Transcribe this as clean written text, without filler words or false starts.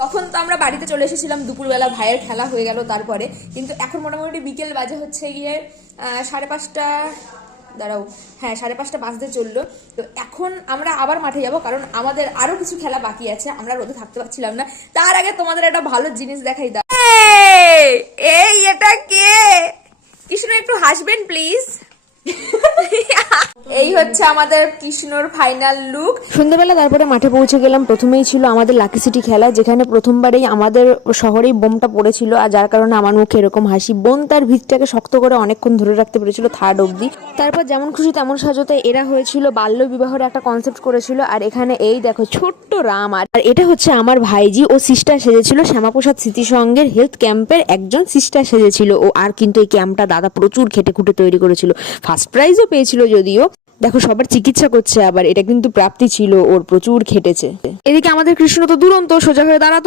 তখন তো আমরা বাড়িতে চলে এসেছিলাম দুপুরবেলা, ভাইয়ের খেলা হয়ে গেল তারপরে। কিন্তু এখন মোটামুটি বিকেল বাজে হচ্ছে গিয়ে 5:30, দাঁড়াও, হ্যাঁ 5:30 বাজতে চললো। তো এখন আমরা আবার মাঠে যাব, কারণ আমাদের আরো কিছু খেলা বাকি আছে, আমরা রোদে থাকতে পারছিলাম না। তার আগে তোমাদের একটা ভালো জিনিস দেখাই দাও। এই এটা কে? কৃষ্ণ একটু হাসবেন প্লিজ। এই হচ্ছে আমাদের কৃষ্ণর ফাইনাল লুক। সন্ধ্যাবেলা তারপরে মাঠে পৌঁছে গেলাম। প্রথমেই ছিল আমাদের লাকি সিটি খেলা, যেখানে প্রথমবারেই আমাদের শহরেই বোমটা পড়েছিল, আর যার কারণে আমার মুখে এরকম হাসি। বোন তার ভিতটাকে শক্ত করে অনেকক্ষণ ধরে রাখতে পেরেছিল, থার্ড অবধি। তারপর যেমন খুশি তেমন সাজাতে এরা হয়েছিল, বাল্য বিবাহের একটা কনসেপ্ট করেছিল। আর এখানে এই দেখো ছোট্ট রাম, আর এটা হচ্ছে আমার ভাইজি, ও সিস্টার সেজেছিল। শ্যামাপ্রসাদ স্মৃতি সংঘের হেলথ ক্যাম্পের একজন সিস্টার সেজেছিল ও। আর কিন্তু এই ক্যাম্পটা দাদা প্রচুর খেটে খুঁটে তৈরি করেছিল, ফার্স্ট প্রাইজও পেয়েছিল যদিও। দেখো সবার চিকিৎসা করছে, আবার এটা কিন্তু প্রাপ্তি ছিল ওর, প্রচুর খেটেছে। এদিকে আমাদের কৃষ্ণ তো দুরন্ত, সোজা হয়ে দাঁড়াতো